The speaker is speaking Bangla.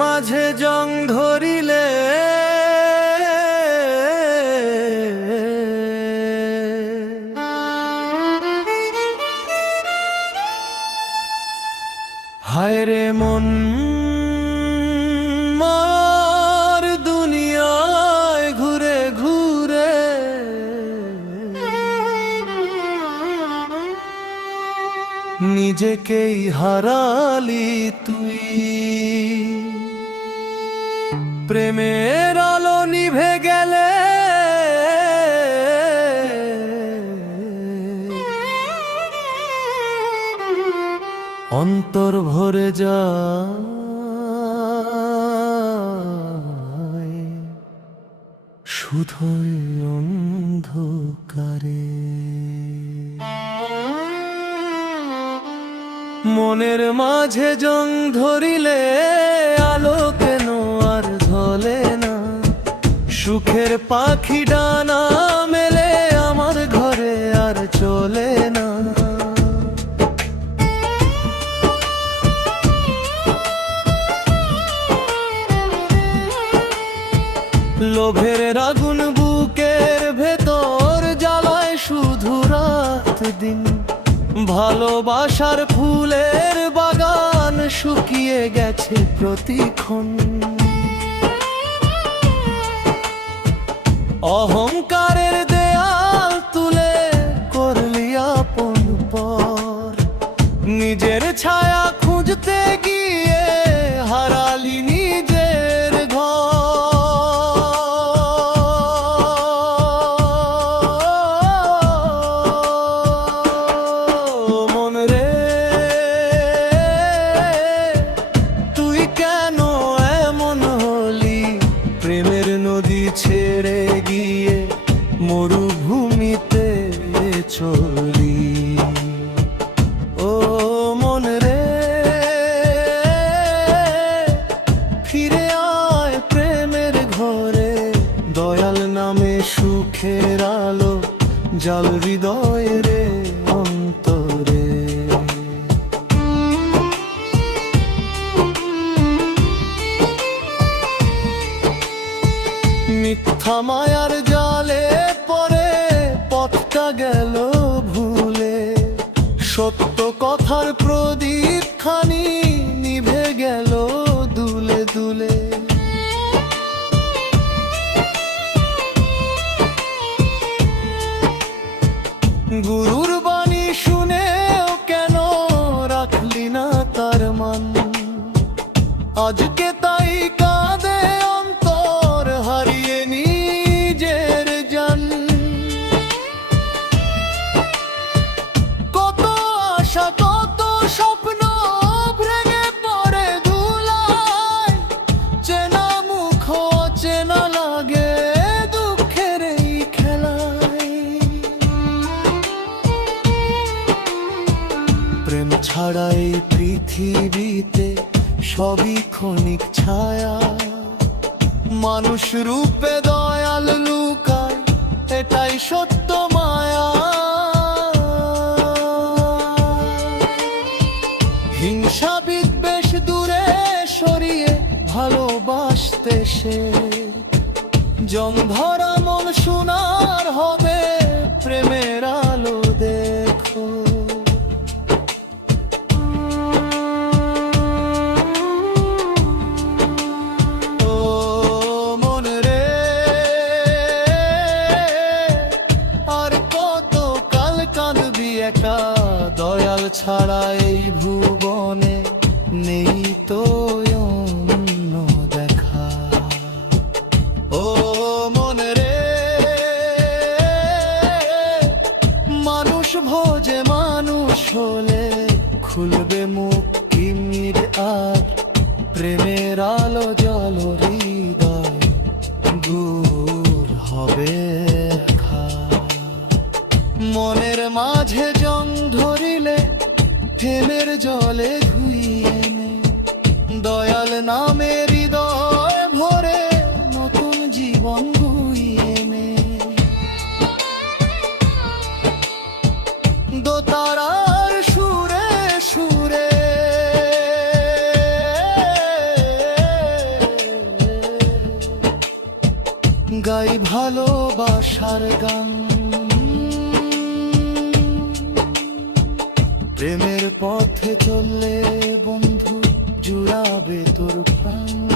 মাঝে জং ধরিলে হায় রে মন মার দুনিয়ায় ঘুরে ঘুরে নিজেকেই হারালি তুই। প্রেমের আলো নিভে গেলে অন্তর ভরে যায় শুধুই অন্ধকারে। মনের মাঝে জং ধরিলে আলো কেন আর ঝলে না? সুখের পাখি ডানা মেলে আমার ঘরে আর চলে না। লোভের আগুন বুকের ভেতর জ্বালায় শুধু রাত দিন। ভালোবাসার ফুলের বাগান শুকিয়ে গেছে প্রতিক্ষণ। অহংকারের দেয়াল তুলে করলি আপন পর। নিজের ছায়া খুঁজতে গিয়ে হারালি নিজের ঘর। মন রে তুই কেন এমন হলি? প্রেমের নদী ছেড়ে গিয়ে মরুভূমিতে চলি। ও মন রে ফিরে আয় প্রেমের ঘরে। দয়াল নামে সুখের আলো জাল হৃদয়ের অন্তরে। মিথ্যা মায়ার জালে পড়ে পথটা গেল ভুলে। সত্য কথার প্রদীপ খানি নিভে গেল দুলে দুলে। গুরুর বাণী শুনেও কেন রাখলি না তার মান? আজকে তাই কাঁদে অন্তর হারিয়ে নিজের জান। কত আশা কত স্বপ্ন ভেঙে পড়ে ধুলায়। চেনা মুখ চেনা লাগে দুঃখের এই খেলায়। প্রেম ছাড়া এই পৃথিবীতে সবই ক্ষণিক ছায়া। মানুষ রূপে দয়াল লুকায় এটাই সত্য মায়া। হিংসা বিদ্বেষ দূরে সরিয়ে ভালোবাসতে সে। জং ধরা মন সোনার হবে প্রেমের আলো দেখো। একা দয়াল ছাড়া এই ভুবনে নেই তো অন্য দেখা। ও মন রে মানুষ ভোজে মানুষ হলে খুলবে মুখ কিমির আর। প্রেমের আলো জল হৃদয় দূর হবে। মনের মাঝে জং ধরিলে প্রেমের জলে ধুইয়ে নে। দয়াল নামে হৃদয় ভরে নতুন জীবন বইয়ে নে। দোতারার সুরে সুরে গাই ভালোবাসার গান। প্রেমের পথে চললে বন্ধু জুড়াবে তোর প্রাণ।